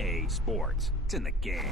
EA Sports. It's in the game.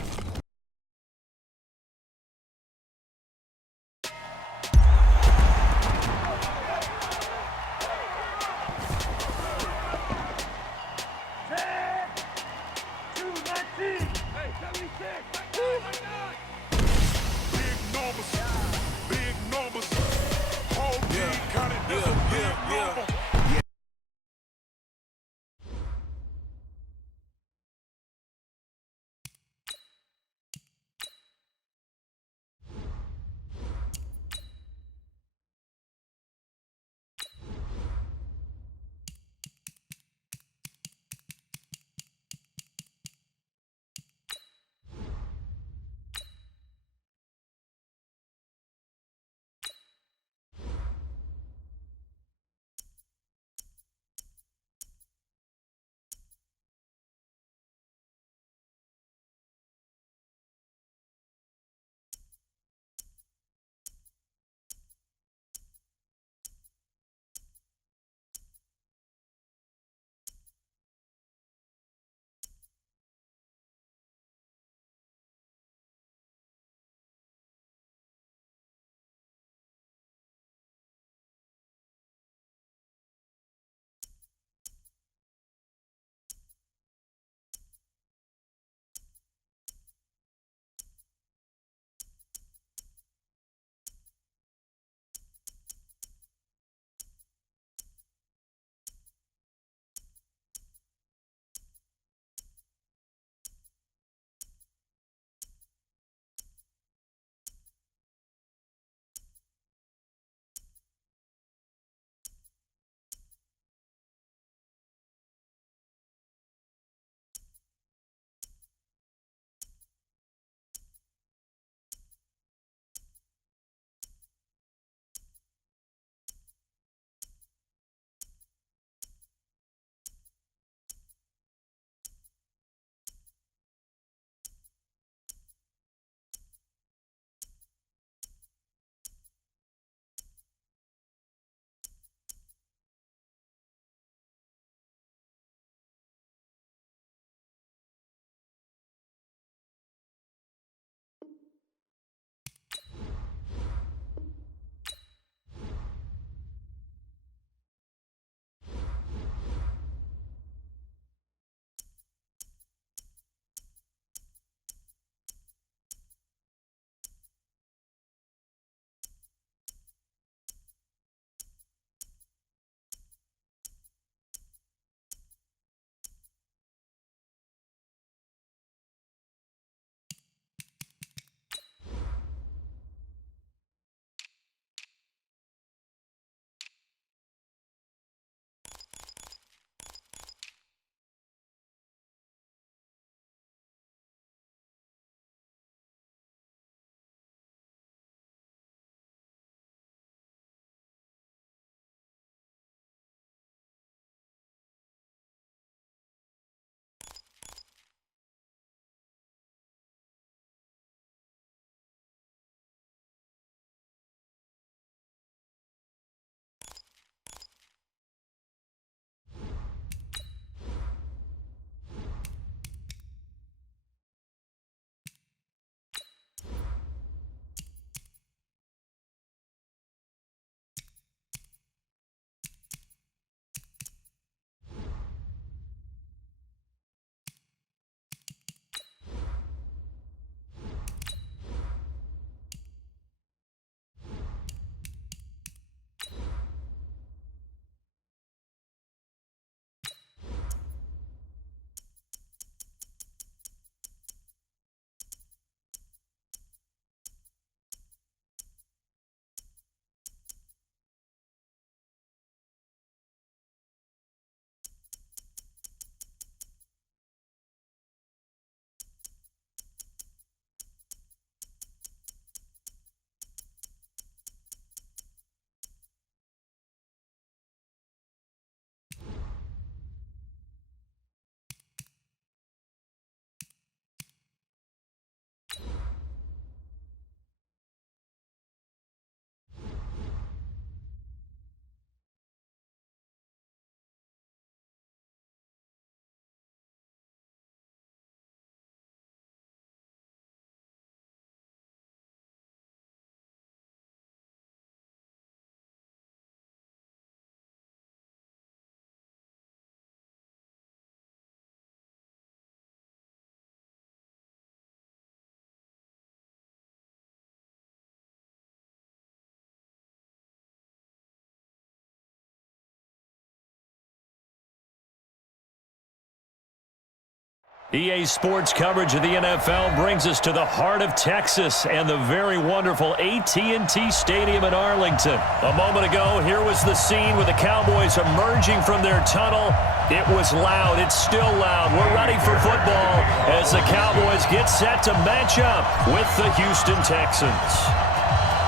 EA Sports coverage of the NFL brings us to the heart of Texas and the very wonderful AT&T Stadium in Arlington. A moment ago, here was the scene with the Cowboys emerging from their tunnel. It was loud. It's still loud. We're ready for football as the Cowboys get set to match up with the Houston Texans.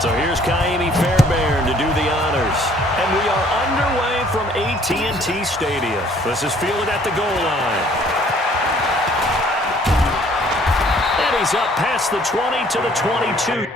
So here's Kaimi Fairbairn to do the honors. And we are underway from AT&T Stadium. This is fielded at the goal line. He's up past the 20 to the 22.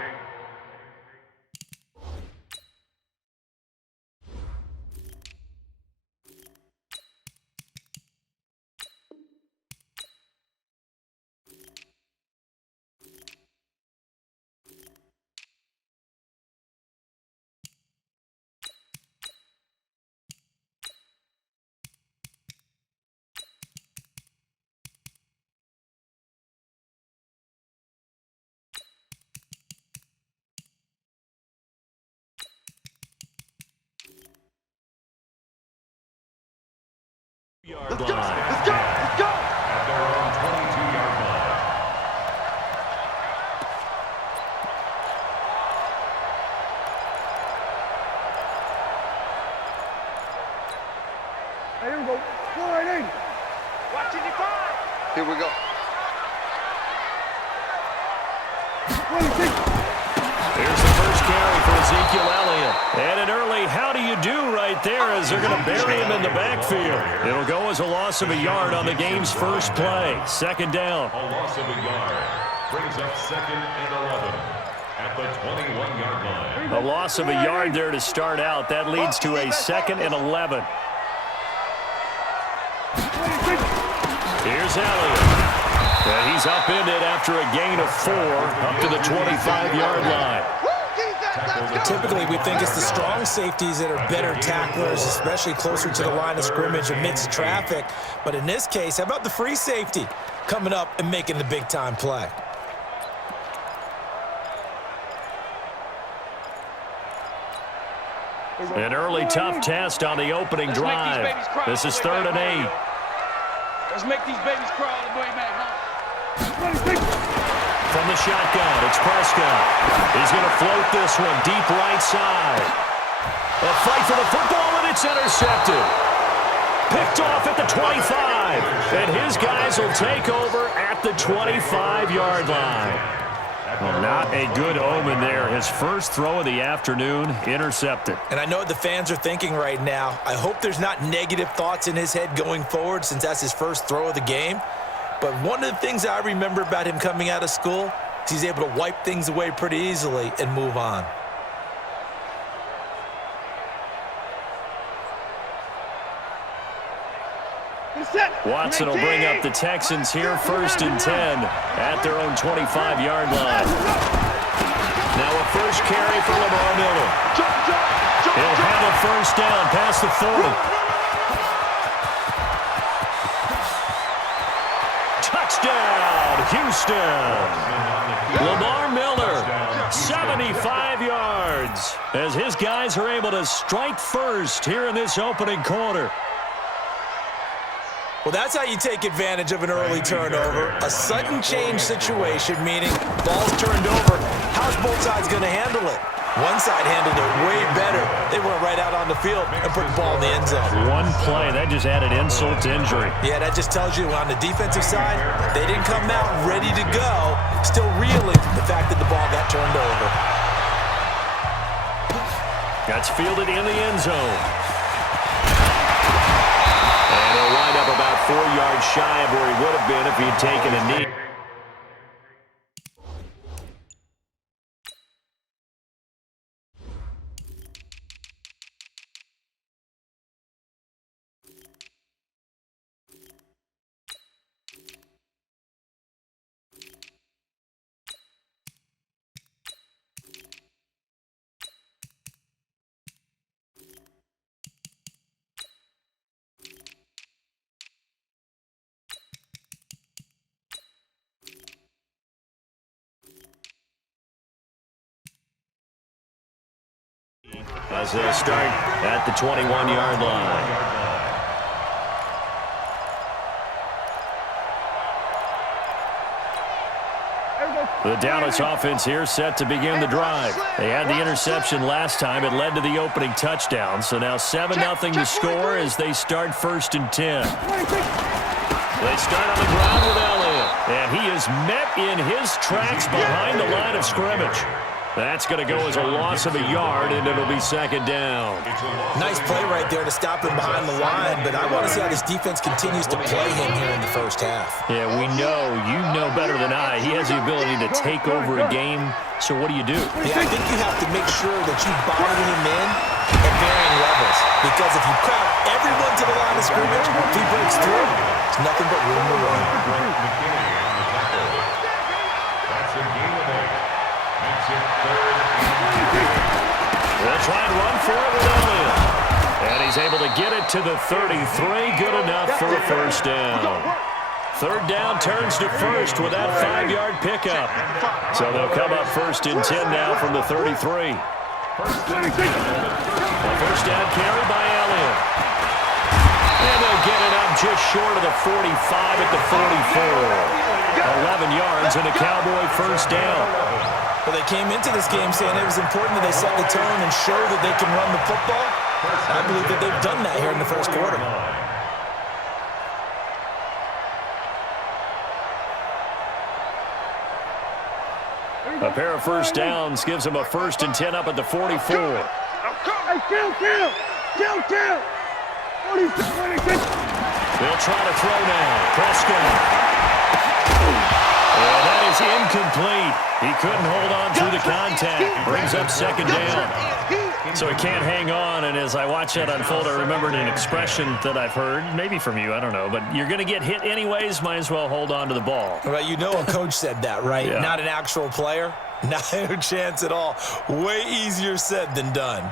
Let's go! Let's go! Let's go! At their own 22-yard line. Here we go. Go right in. Watch it, Here we go. 26. Here's the first carry for Ezekiel Elliott. And an early how do you do right there as they're going to bury him in the backfield. It'll go as a loss of a yard on the game's first play. Second down. A loss of a yard brings up 2nd and 11 at the 21-yard line. A loss of a yard there to start out. That leads to a 2nd and 11. Here's Elliott. And he's upended after a gain of 4 up to the 25-yard line. Typically, we think it's the strong safeties that are better tacklers, especially closer to the line of scrimmage amidst traffic. But in this case, how about the free safety coming up and making the big-time play? An early tough test on the opening drive. This is 3rd and 8. Let's make these babies crawl all the way back home. From the shotgun, it's Prescott. He's going to float this one deep right side. A fight for the football, and it's intercepted. Picked off at the 25. And his guys will take over at the 25-yard line. Well, not a good omen there. His first throw of the afternoon, intercepted. And I know what the fans are thinking right now. I hope there's not negative thoughts in his head going forward since that's his first throw of the game. But one of the things I remember about him coming out of school is he's able to wipe things away pretty easily and move on. Watson will bring up the Texans here 1st and 10 at their own 25-yard line. Now a first carry for Lamar Miller. He'll have a first down past the 40. Touchdown, Houston. Lamar Miller, 75 yards, as his guys are able to strike first here in this opening quarter. Well, that's how you take advantage of an early turnover. A sudden change situation, meaning ball's turned over. How's both sides going to handle it? One side handled it way better. They went right out on the field and put the ball in the end zone. One play, that just added insult to injury. Yeah, that just tells you on the defensive side, they didn't come out ready to go, still reeling the fact that the ball got turned over. That's fielded in the end zone. And he'll wind up about 4 yards shy of where he would have been if he had taken a knee. As they'll start at the 21-yard line. The Dallas offense here set to begin the drive. They had the interception last time. It led to the opening touchdown. So now 7-0 to score as they start 1st and 10. They start on the ground with Elliott. And he is met in his tracks behind the line of scrimmage. That's going to go as a loss of a yard, and it'll be 2nd down. Nice play right there to stop him behind the line, but I want to see how this defense continues to play him here in the first half. Yeah, we know. You know better than I. He has the ability to take over a game, so what do you do? Yeah, I think you have to make sure that you bottle him in at varying levels, because if you crowd everyone to the line of scrimmage, if he breaks through, it's nothing but room to run. That's a game of 8. They'll try and run for it with Elliott. And he's able to get it to the 33. Good enough for a 1st down. 3rd down turns to 1st with that 5-yard pickup. So they'll come up 1st and 10 now from the 33. A 1st down carry by Elliott. And they'll get it up just short of the 45 at the 44. 11 yards and a Cowboy 1st down. Well, they came into this game saying it was important that they set the tone and show that they can run the football. I believe that they've done that here in the 1st quarter. A pair of 1st downs gives them a 1st and 10 up at the 44. Hey, kill! They'll try to throw now. Prescott. And that is incomplete. He couldn't hold on through the contact. Brings up 2nd down. So he can't hang on, and as I watch that unfold, I remembered an expression that I've heard, maybe from you, I don't know, but you're going to get hit anyways, might as well hold on to the ball. Well, you know a coach said that, right? Yeah. Not an actual player. Not a chance at all. Way easier said than done.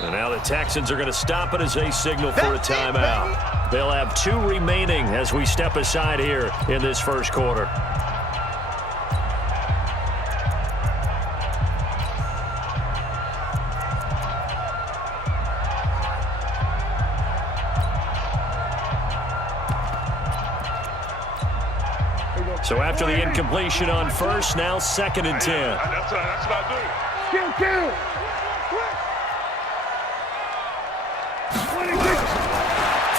And now the Texans are going to stop it as they signal for a timeout. They'll have 2 remaining as we step aside here in this 1st quarter. So after the incompletion on 1st, now 2nd and 10. That's what I do. Kill!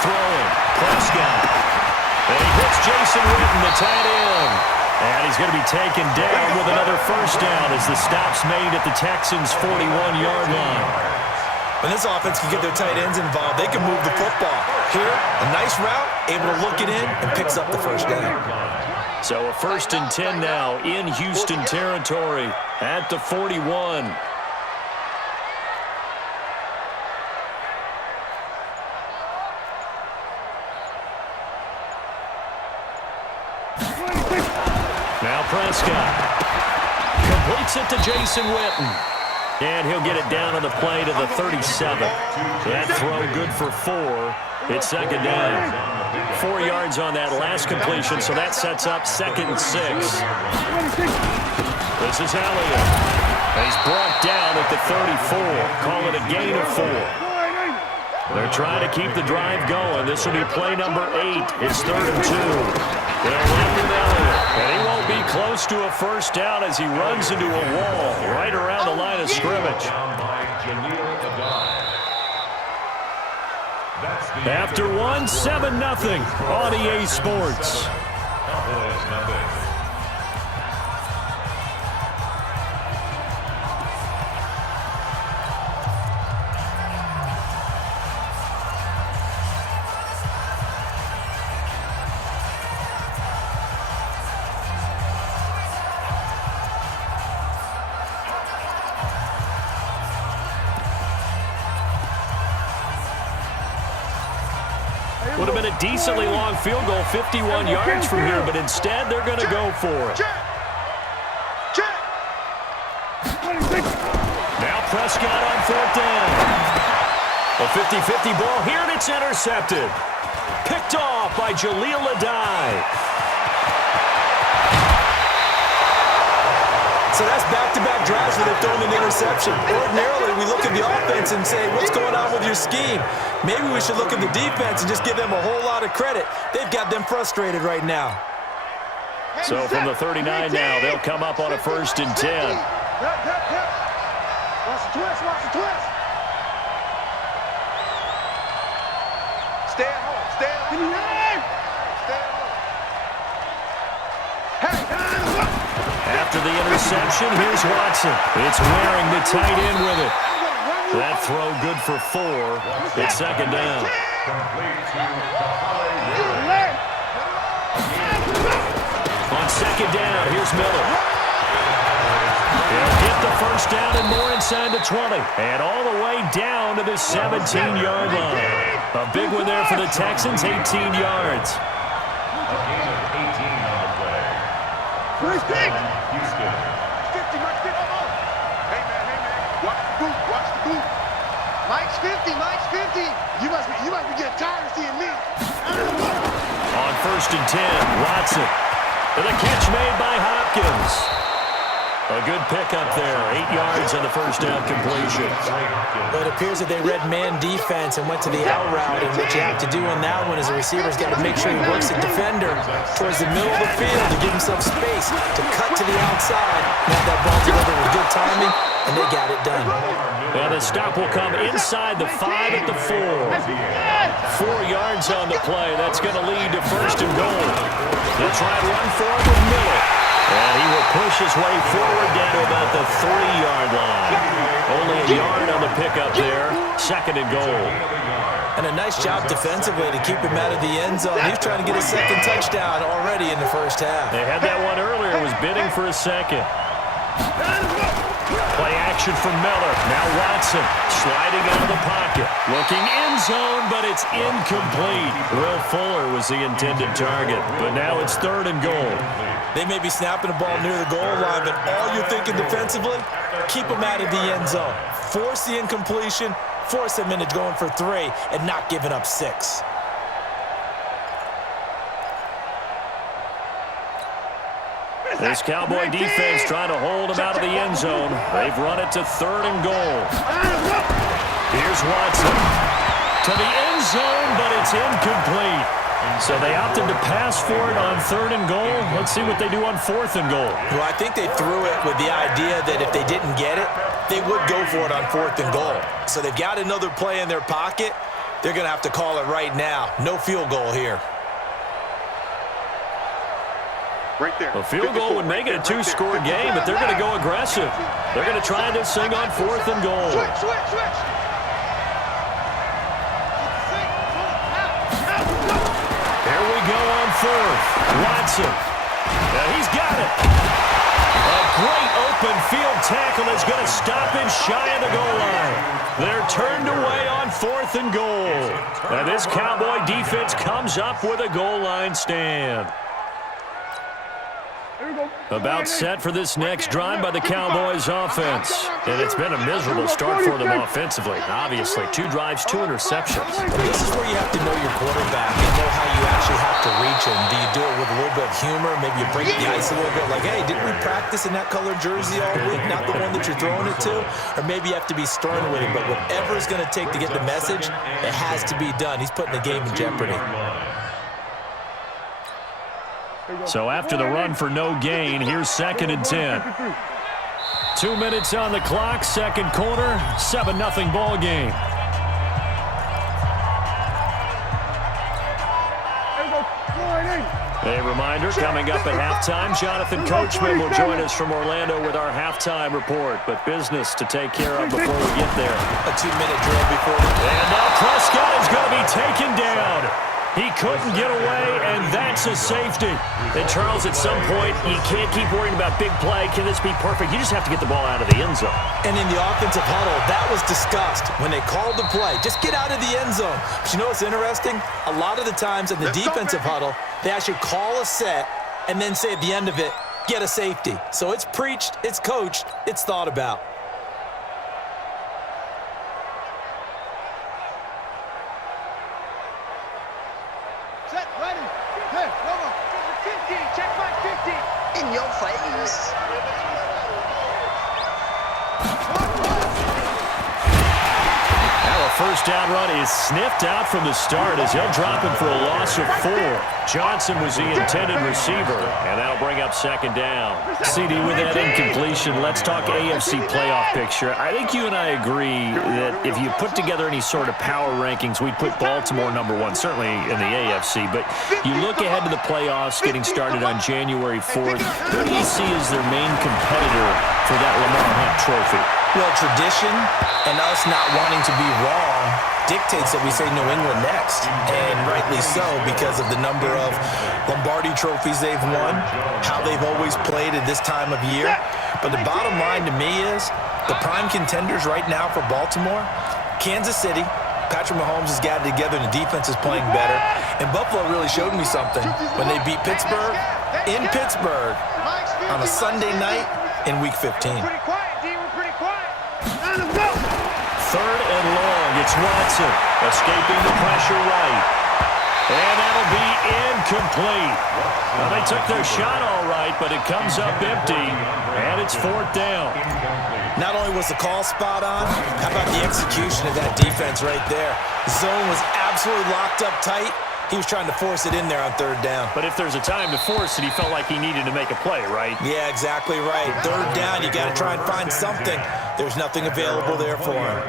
Throwing. Prescott. And he hits Jason Witten, the tight end. And he's going to be taken down with another 1st down as the stop's made at the Texans' 41-yard line. When this offense can get their tight ends involved, they can move the football. Here, a nice route, able to look it in, and picks up the 1st down. So a 1st and 10 now in Houston territory at the 41. Now Prescott completes it to Jason Witten. And he'll get it down on the play to the 37. That throw good for 4. It's 2nd down. 4 yards on that last completion, so that sets up 2nd and 6. This is Elliott. He's brought down at the 34. Call it a gain of 4. They're trying to keep the drive going. This will be play number 8. It's 3rd and 2. They'll run with Elliott. And he won't be close to a 1st down as he runs into a wall right around the line of scrimmage. After 1, 7-0 on EA Sports. Would have been a decently long field goal, 51 yards from here, but instead they're going to go for it. Now Prescott on 4th down. A 50-50 ball here, and it's intercepted. Picked off by Jaleel Adai. So that's back-to-back drives where they've thrown an interception. Ordinarily, we look at the offense and say, what's going on with your scheme? Maybe we should look at the defense and just give them a whole lot of credit. They've got them frustrated right now. So from the 39 now, they'll come up on a 1st and 10. Watch the twist, watch the twist. Stay at home, stay at home. Stay at home. Hey, After the interception, here's Watson. It's wearing the tight end with it. That throw good for 4. It's 2nd down. On 2nd down, here's Miller. He'll get the 1st down and more inside the 20. And all the way down to the 17-yard line. A big one there for the Texans, 18 yards. A gain of 18 on the play. First down, Houston. 50, Mike's 50. Hey, man, watch the boot, watch the boot. Mike's 50. You must be getting tired of seeing me. On 1st and 10, Watson. And a catch made by Hopkins. A good pickup there, 8 yards on the 1st down completion. Well, it appears that they read man defense and went to the out route, and what you have to do on that one is the receiver's got to make sure he works the defender towards the middle of the field to give himself space to cut to the outside, have that ball delivered with good timing, and they got it done. And the stop will come inside the 5 at the 4. 4 yards on the play. That's going to lead to 1st and goal. They'll try to run for it with Miller. And he will push his way forward down to about the 3-yard line. Only a yard on the pickup there. 2nd and goal. And a nice job defensively to keep him out of the end zone. He's trying to get a 2nd touchdown already in the 1st half. They had that one earlier. Was bidding for a 2nd. Play action from Miller. Now Watson sliding out of the pocket. Looking end zone, but it's incomplete. Will Fuller was the intended target, but now it's 3rd and goal. They may be snapping the ball near the goal line, but all you're thinking defensively, keep them out of the end zone. Force the incompletion, force them into going for 3, and not giving up 6. This Cowboy defense trying to hold him out of the end zone. They've run it to 3rd and goal. Here's Watson. To the end zone, but it's incomplete. So they opted to pass for it on 3rd and goal. Let's see what they do on 4th and goal. Well, I think they threw it with the idea that if they didn't get it, they would go for it on 4th and goal. So they've got another play in their pocket. They're going to have to call it right now. No field goal here. Right there. A field goal would make it a 2-score game, but they're going to go aggressive. They're going to try this thing on 4th and goal. Switch. Here we go on 4th. Watson. Now he's got it. A great open field tackle is going to stop him shy of the goal line. They're turned away on 4th and goal. Now this Cowboy defense comes up with a goal line stand. About set for this next drive by the Cowboys offense. And it's been a miserable start for them offensively. Obviously, 2 drives, 2 interceptions. This is where you have to know your quarterback and know how you actually have to reach him. Do you do it with a little bit of humor? Maybe you break the ice a little bit like, hey, didn't we practice in that colored jersey all week, not the one that you're throwing it to? Or maybe you have to be stern with it. But whatever it's going to take to get the message, it has to be done. He's putting the game in jeopardy. So after the run for no gain, here's 2nd and 10. 2 minutes on the clock, 2nd quarter, 7-0 ball game. A reminder, coming up at halftime, Jonathan Coachman will join us from Orlando with our halftime report, but business to take care of before we get there. A 2-minute drill before the... And now Prescott is going to be taken down. He couldn't get away, and that's a safety. And Charles, at some point, you can't keep worrying about big play. Can this be perfect? You just have to get the ball out of the end zone. And in the offensive huddle, that was discussed when they called the play. Just get out of the end zone. But you know what's interesting? A lot of the times in the defensive huddle, they actually call a set and then say at the end of it, get a safety. So it's preached, it's coached, it's thought about. Set, ready. Hey, come on. 50, check my 50. In your face. Now a first down run is sniffed out from the start as he'll drop him for a loss of 4. Johnson was the intended receiver, and that'll bring up second down. CD, with that incompletion, let's talk AFC playoff picture. I think you and I agree that if you put together any sort of power rankings, we'd put Baltimore number 1, certainly in the AFC. But you look ahead to the playoffs getting started on January 4th. Who do you see as their main competitor for that Lamar Hunt trophy? Well, tradition and us not wanting to be wrong dictates that we say New England next, and rightly so because of the number of Lombardi trophies they've won, how they've always played at this time of year. But the bottom line to me is the prime contenders right now for Baltimore, Kansas City. Patrick Mahomes has got it together and the defense is playing better. And Buffalo really showed me something when they beat Pittsburgh in Pittsburgh on a Sunday night in Week 15. Pretty quiet, D. We're pretty quiet. Third and long. It's Watson escaping the pressure right. And that'll be incomplete. Well, they took their shot all right, but it comes up empty, and it's 4th down. Not only was the call spot on, how about the execution of that defense right there? The zone was absolutely locked up tight. He was trying to force it in there on 3rd down. But if there's a time to force it, he felt like he needed to make a play, right? Yeah, exactly right. 3rd down, you got to try and find something. There's nothing available there for him.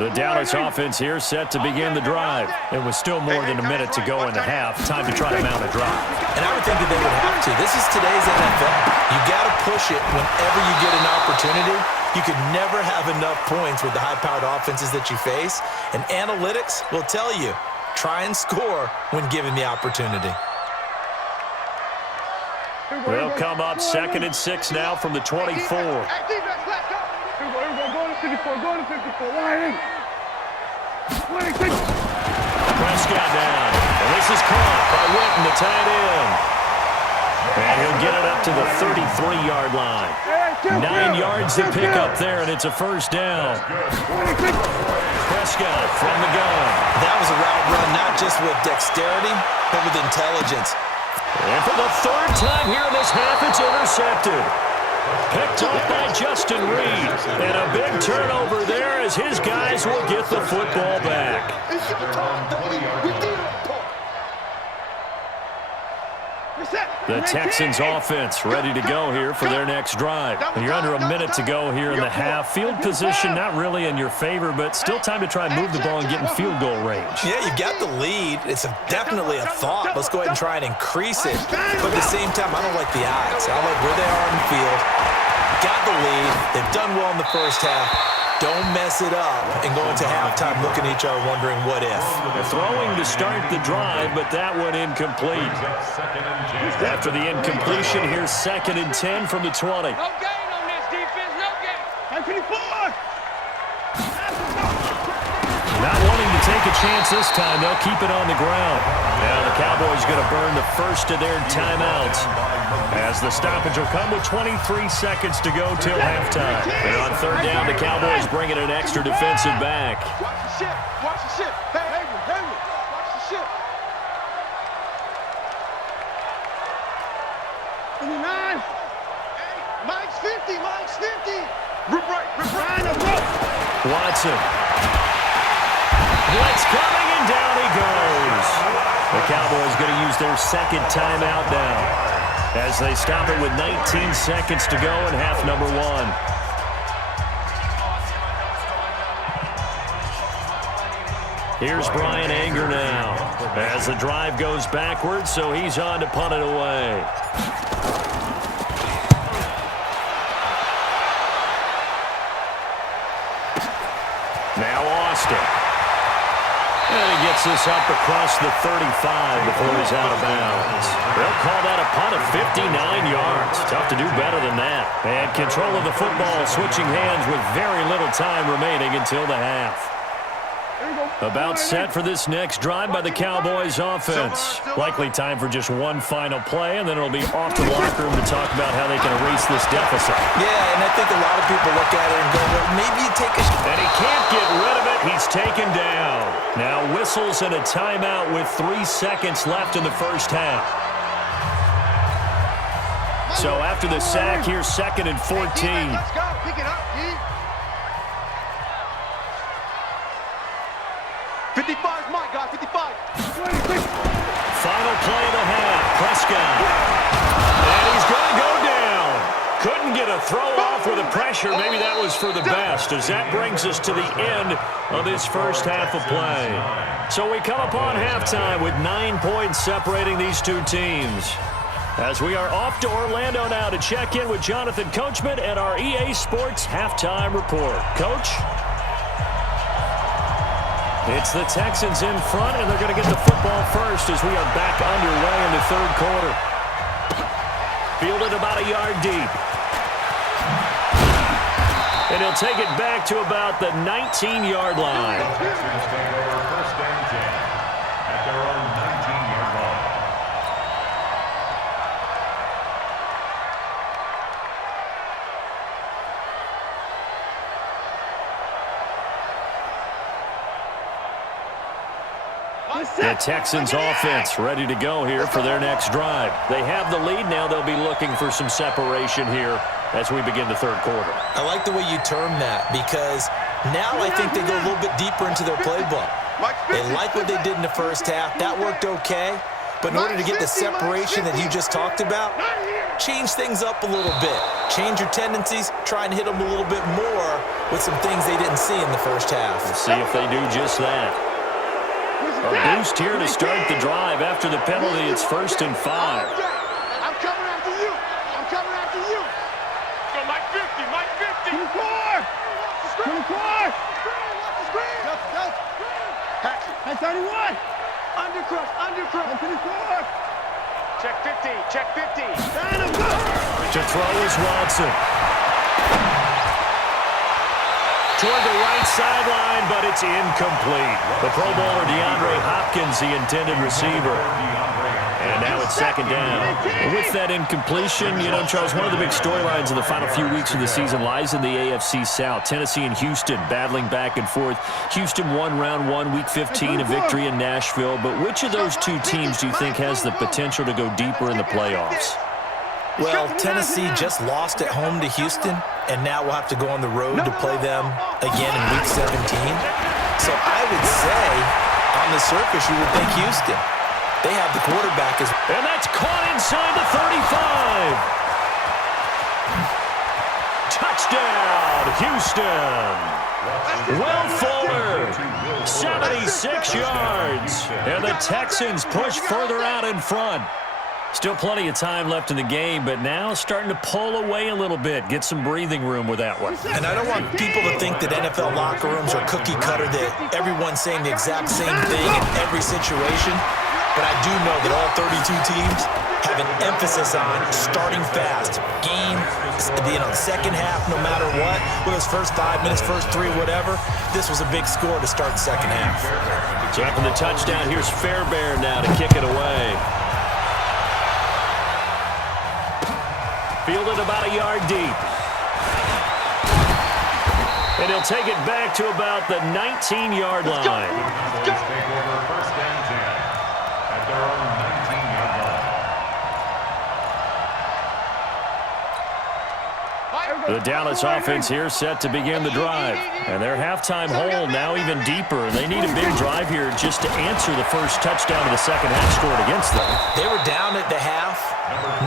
The Dallas offense here set to begin the drive. It was still more than a minute to go in the half. Time to try to mount a drive. And I would think that they would have to. This is today's NFL. You got to push it whenever you get an opportunity. You could never have enough points with the high-powered offenses that you face. And analytics will tell you, try and score when given the opportunity. They'll come up 2nd and 6 now from the 24. Hey, defense, let's go. Here we go. Go to 54. Go to 54. Wide in. Prescott down. And this is caught by Witten, the tight end. And he'll get it up to the 33-yard line. 9 yards to pick up there, and it's a first down. Prescott from the gun. That was a route run, not just with dexterity, but with intelligence. And for the 3rd time here in this half, it's intercepted. Picked off by Justin Reed. And a big turnover there as his guys will get the football back. The Texans offense ready to go here for their next drive. You're under a minute to go here in the half. Field position not really in your favor, but still time to try and move the ball and get in field goal range. Yeah, you got the lead. It's definitely a thought. Let's go ahead and try and increase it. But at the same time, I don't like the odds. I like where they are on the field. Got the lead. They've done well in the first half. Don't mess it up and go into halftime looking at each other wondering what if. Throwing to start the drive, but that one incomplete. After the incompletion, here's 2nd and 10 from the 20. No gain on this defense, no gain. Not wanting to take a chance this time, they'll keep it on the ground. Now the Cowboys going to burn the first of their timeouts, as the stoppage will come with 23 seconds to go till halftime. And on 3rd down, the Cowboys bring in an extra defensive back. Watch the ship. Watch the ship. Hey, Hayward. Watch the ship. 59. Hey, Mike's 50. Mike's 50. Rip right. Watson. Blitz coming, and down he goes. The Cowboys going to use their 2nd timeout now, as they stop it with 19 seconds to go in half number 1. Here's Brian Anger now, as the drive goes backwards, so he's on to punt it away. Now Austin. And he gets this up across the 35 before he's out of bounds. They'll call that a punt of 59 yards. Tough to do better than that. And control of the football switching hands with very little time remaining until the half. About set for this next drive by the Cowboys offense. Likely time for just one final play, and then it'll be off to the locker room to talk about how they can erase this deficit. Yeah, and I think a lot of people look at it and go, well, maybe you take a... And he can't get rid of it. He's taken down. Now whistles and a timeout with 3 seconds left in the first half. So after the sack, here's 2nd and 14. Let's go. Pick it up, D. 55 is my guy, 55. Final play of the half. Prescott. And he's going to go down. Couldn't get a throw off with the pressure. Maybe that was for the best, as that brings us to the end of this first half of play. So we come upon halftime with 9 points separating these two teams. As we are off to Orlando now to check in with Jonathan Coachman and our EA Sports Halftime Report. Coach? It's the Texans in front, and they're going to get the football first as we are back underway in the third quarter. Fielded about a yard deep. And he'll take it back to about the 19-yard line. Texans take over 1st and 10 at their own 19-yard line. The Texans offense ready to go here for their next drive. They have the lead now. They'll be looking for some separation here as we begin the third quarter. I like the way you term that, because now I think they go a little bit deeper into their playbook. They like what they did in the first half. That worked okay. But in order to get the separation that you just talked about, change things up a little bit. Change your tendencies. Try and hit them a little bit more with some things they didn't see in the first half. Let's see if they do just that. A boost here to start the drive after the penalty. It's 1st and 5. I'm coming after you. I'm coming after you. Go, Mike 50, Mike 50. 24. That's 31. Undercross. Check 50, check 50. To throw is Watson. Toward the right sideline, but it's incomplete. The Pro Bowler DeAndre Hopkins, the intended receiver. And now it's 2nd down. With that incompletion, you know, Charles, one of the big storylines in the final few weeks of the season lies in the AFC South. Tennessee and Houston battling back and forth. Houston won round 1, week 15, a victory in Nashville. But which of those two teams do you think has the potential to go deeper in the playoffs? Well, Tennessee just lost at home to Houston, and now we'll have to go on the road to play them again in Week 17. So I would say, on the surface, you would think Houston. They have the quarterback as... And that's caught inside the 35. Touchdown, Houston. Will Fuller, 76 yards. And the Texans push further out in front. Still plenty of time left in the game, but now starting to pull away a little bit. Get some breathing room with that one. And I don't want people to think that NFL locker rooms are cookie cutter, that everyone's saying the exact same thing in every situation. But I do know that all 32 teams have an emphasis on starting fast. Game, second half, no matter what. Whether it's first 5 minutes, first 3, whatever. This was a big score to start the second half. So after the touchdown, here's Fairbairn now to kick it away. Fielded about a yard deep. And he'll take it back to about the 19-yard line. Cowboys take over 1st and 10 at their own 19-yard line. The Dallas offense here set to begin the drive. And their halftime hole now even deeper. And they need a big drive here just to answer the first touchdown of the second half scored against them. They were down at the half.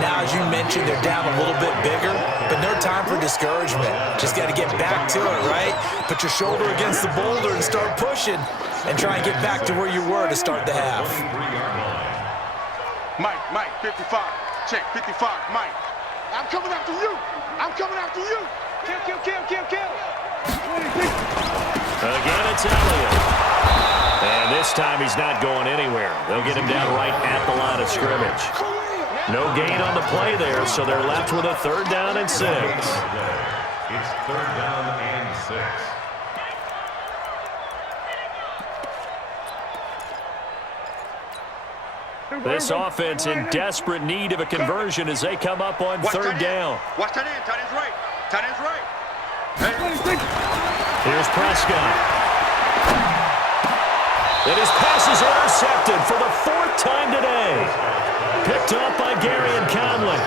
Now, as you mentioned, they're down a little bit bigger, but no time for discouragement. Just got to get back to it, right? Put your shoulder against the boulder and start pushing and try and get back to where you were to start the half. Mike, 55. Check, 55, Mike. I'm coming after you. Kill. Again, it's Elliott. And this time he's not going anywhere. They'll get him down right at the line of scrimmage. No gain on the play there, so they're left with a 3rd down and 6. It's 3rd down and 6. This offense in desperate need of a conversion as they come up on third down. Watch tight end. Tight end's right. Tight end's right. Here's Prescott. And his pass is intercepted for the fourth time today. Picked up by Gary and Conley.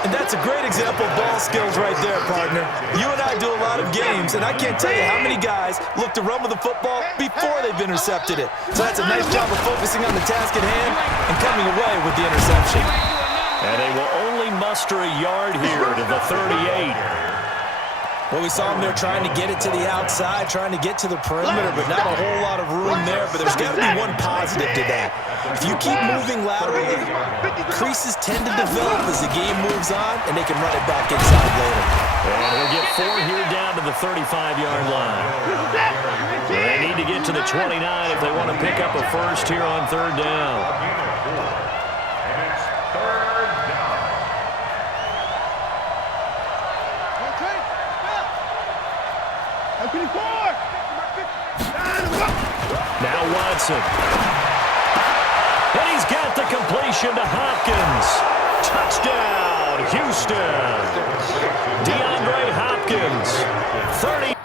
And that's a great example of ball skills right there, partner. You and I do a lot of games, and I can't tell you how many guys look to run with the football before they've intercepted it. So that's a nice job of focusing on the task at hand and coming away with the interception. And they will only muster a yard here to the 38. Well, we saw him there trying to get it to the outside, trying to get to the perimeter, but not a whole lot of room there. But there's got to be one positive to that. If you keep moving laterally, creases tend to develop as the game moves on, and they can run it back inside later. And he'll get 4 here down to the 35-yard line. They need to get to the 29 if they want to pick up a first here on third down. And it's third down. Now Watson. And he's got the completion to Hopkins. Touchdown, Houston. DeAndre Hopkins, 30.